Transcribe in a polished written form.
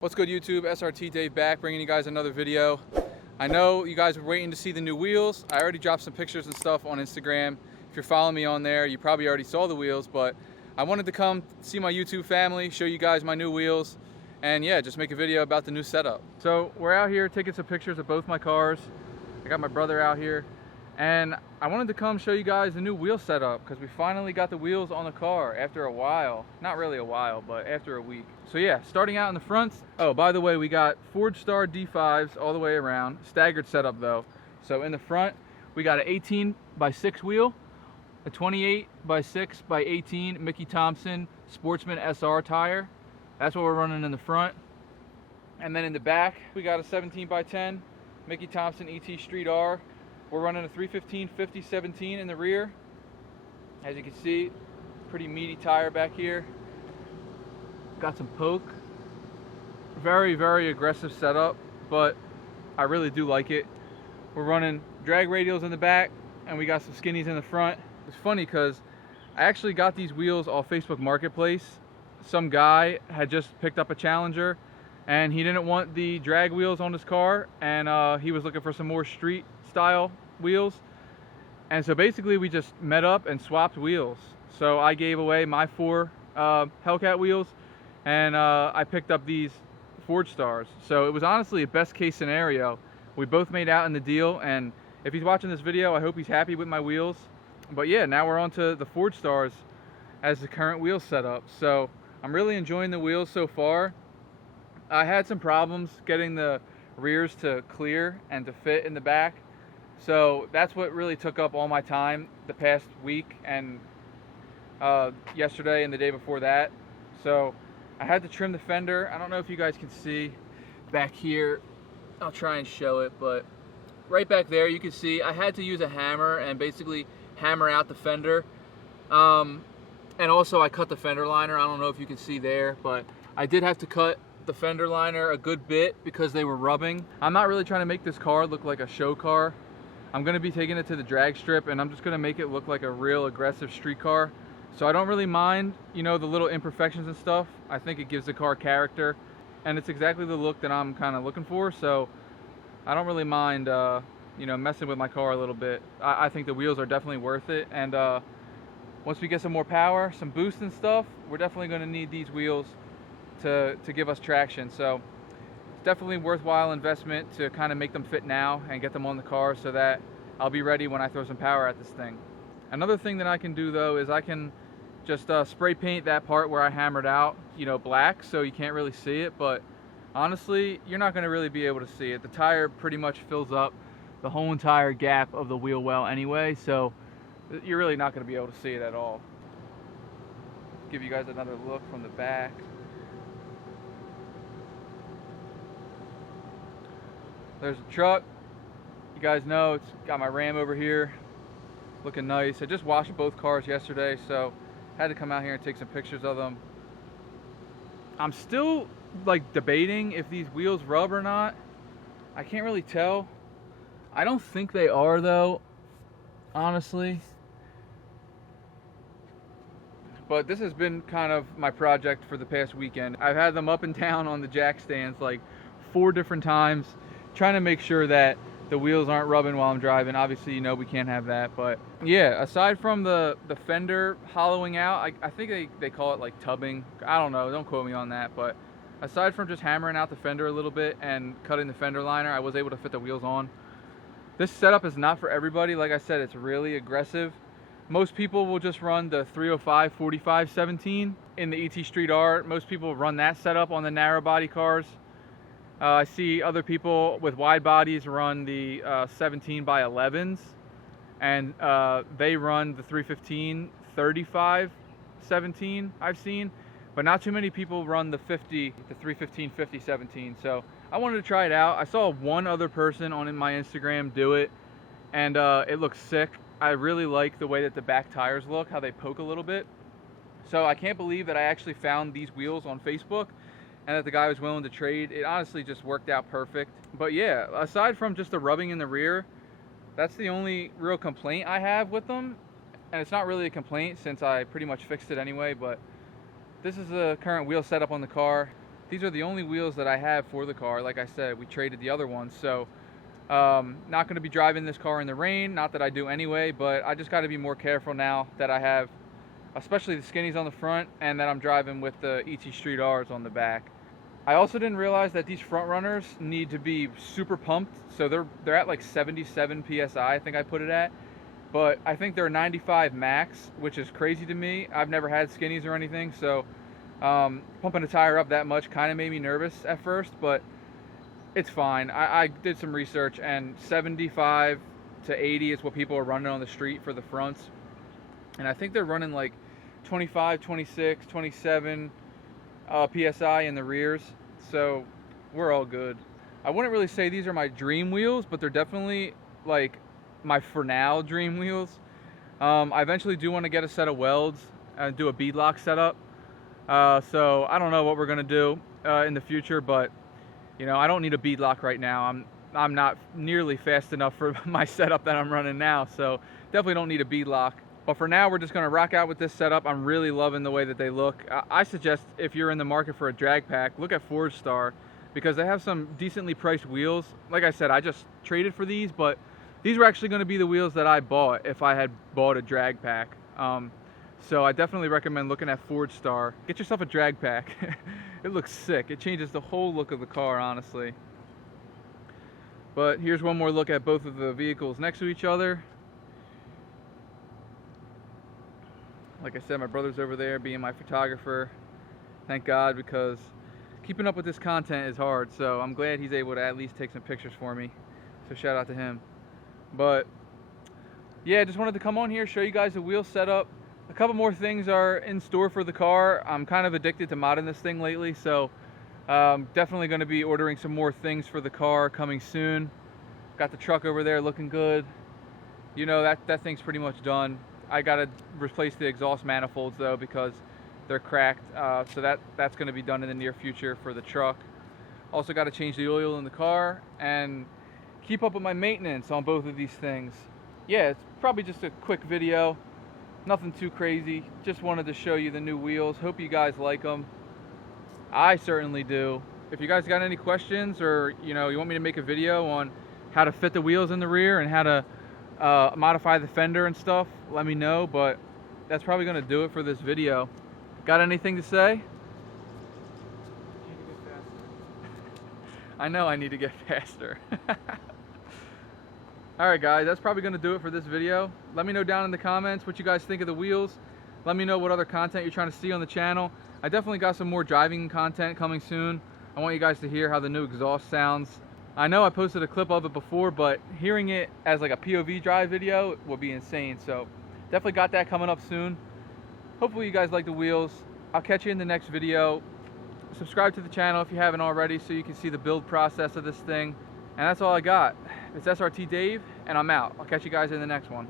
What's good, YouTube? SRT Dave back, bringing you guys another video. I know you guys were waiting to see the new wheels. I already dropped some pictures and stuff on Instagram. If you're following me on there, you probably already saw the wheels, but I wanted to come see my YouTube family, show you guys my new wheels, and yeah, just make a video about the new setup. So we're out here taking some pictures of both my cars. I got my brother out here, and I wanted to come show you guys the new wheel setup because we finally got the wheels on the car after a while. Not really a while, but after a week. So yeah, starting out in the front. Oh, by the way, we got Forgestar D5s all the way around. Staggered setup though. So in the front, we got an 18x6 wheel, a 28x6x18 Mickey Thompson Sportsman SR tire. That's what we're running in the front. And then in the back, we got a 17x10 Mickey Thompson ET Street R. We're running a 315/50/17 in the rear. As you can see, pretty meaty tire back here. Got some poke. Very, very aggressive setup, but I really do like it. We're running drag radials in the back, and we got some skinnies in the front. It's funny because I actually got these wheels off Facebook Marketplace. Some guy had just picked up a Challenger, and he didn't want the drag wheels on his car, and he was looking for some more street style wheels. And so basically we just met up and swapped wheels. So I gave away my four Hellcat wheels, and I picked up these Forgestars. So it was honestly a best case scenario. We both made out in the deal, and if he's watching this video, I hope he's happy with my wheels. But yeah, now we're on to the Forgestars as the current wheel setup. So I'm really enjoying the wheels so far. I had some problems getting the rears to clear and to fit in the back. So that's what really took up all my time the past week and yesterday and the day before that. So I had to trim the fender. I don't know if you guys can see back here. I'll try and show it, but right back there you can see I had to use a hammer and basically hammer out the fender. And also I cut the fender liner. I don't know if you can see there, but I did have to cut the fender liner a good bit because they were rubbing. I'm not really trying to make this car look like a show car. I'm going to be taking it to the drag strip, and I'm just going to make it look like a real aggressive street car. So I don't really mind, you know, the little imperfections and stuff. I think it gives the car character, and it's exactly the look that I'm kind of looking for. So I don't really mind, you know, messing with my car a little bit. I think the wheels are definitely worth it, and once we get some more power, some boost and stuff, we're definitely going to need these wheels to give us traction. So it's definitely a worthwhile investment to kind of make them fit now and get them on the car so that I'll be ready when I throw some power at this thing. Another thing that I can do though is I can just spray paint that part where I hammered out, you know, black, so you can't really see it, but honestly you're not going to really be able to see it. The tire pretty much fills up the whole entire gap of the wheel well anyway, so you're really not going to be able to see it at all. Give you guys another look from the back. There's a truck. You guys know it's got my Ram over here looking nice. I just washed both cars yesterday, so had to come out here and take some pictures of them. I'm still like debating if these wheels rub or not. I can't really tell. I don't think they are though, honestly. But this has been kind of my project for the past weekend. I've had them up and down on the jack stands like 4 different times, trying to make sure that the wheels aren't rubbing while I'm driving. Obviously, you know, we can't have that, but yeah, aside from the fender hollowing out, I think they call it like tubbing. I don't know, don't quote me on that, but aside from just hammering out the fender a little bit and cutting the fender liner, I was able to fit the wheels on. This setup is not for everybody. Like I said, it's really aggressive. Most people will just run the 305/45/17 in the ET Street R. Most people run that setup on the narrow body cars. I see other people with wide bodies run the 17x11s, and they run the 315/35/17 I've seen, but not too many people run the 315/50/17. So I wanted to try it out. I saw one other person on my Instagram do it, and it looks sick. I really like the way that the back tires look, how they poke a little bit. So I can't believe that I actually found these wheels on Facebook and that the guy was willing to trade. It honestly just worked out perfect. But yeah, aside from just the rubbing in the rear, that's the only real complaint I have with them. And it's not really a complaint since I pretty much fixed it anyway, but this is the current wheel setup on the car. these are the only wheels that I have for the car. Like I said, we traded the other ones, so not going to be driving this car in the rain. Not that I do anyway, but I just got to be more careful now that I have, especially the skinnies on the front, and that I'm driving with the ET Street R's on the back. I also didn't realize that these front runners need to be super pumped, so they're at like 77 psi, I think I put it at, but I think they're 95 max, which is crazy to me. I've never had skinnies or anything, so pumping a tire up that much kind of made me nervous at first, but it's fine. I did some research, and 75 to 80 is what people are running on the street for the fronts, and I think they're running like 25, 26, 27 psi in the rears, so we're all good. I wouldn't really say these are my dream wheels, but they're definitely like my for now dream wheels. I eventually do want to get a set of welds and do a beadlock setup, so I don't know what we're gonna do in the future, but you know, I don't need a beadlock right now. I'm not nearly fast enough for my setup that I'm running now, so definitely don't need a beadlock. But for now, we're just going to rock out with this setup. I'm really loving the way that they look. I suggest if you're in the market for a drag pack, look at Forgestar, because they have some decently priced wheels. Like I said, I just traded for these, but these were actually going to be the wheels that I bought if I had bought a drag pack. So I definitely recommend looking at Forgestar. Get yourself a drag pack. It looks sick. It changes the whole look of the car, honestly. But here's one more look at both of the vehicles next to each other. Like I said, my brother's over there being my photographer. Thank God, because keeping up with this content is hard, so I'm glad he's able to at least take some pictures for me. So shout out to him. But yeah, just wanted to come on here, show you guys the wheel setup. A couple more things are in store for the car. I'm kind of addicted to modding this thing lately, so definitely going to be ordering some more things for the car coming soon. Got the truck over there looking good. You know, that thing's pretty much done. I gotta replace the exhaust manifolds though, because they're cracked, so that's going to be done in the near future for the truck. Also got to change the oil in the car and keep up with my maintenance on both of these things. Yeah, it's probably just a quick video, nothing too crazy. Just wanted to show you the new wheels. Hope you guys like them. I certainly do. If you guys got any questions, or you know, you want me to make a video on how to fit the wheels in the rear and how to modify the fender and stuff, let me know. But that's probably going to do it for this video. Got anything to say? I know I need to get faster. Alright guys, that's probably going to do it for this video. Let me know down in the comments what you guys think of the wheels. Let me know what other content you're trying to see on the channel. I definitely got some more driving content coming soon. I want you guys to hear how the new exhaust sounds. I know I posted a clip of it before, but hearing it as like a POV drive video would be insane. So definitely got that coming up soon. Hopefully you guys like the wheels. I'll catch you in the next video. Subscribe to the channel if you haven't already, so you can see the build process of this thing. And that's all I got. It's SRT Dave, and I'm out. I'll catch you guys in the next one.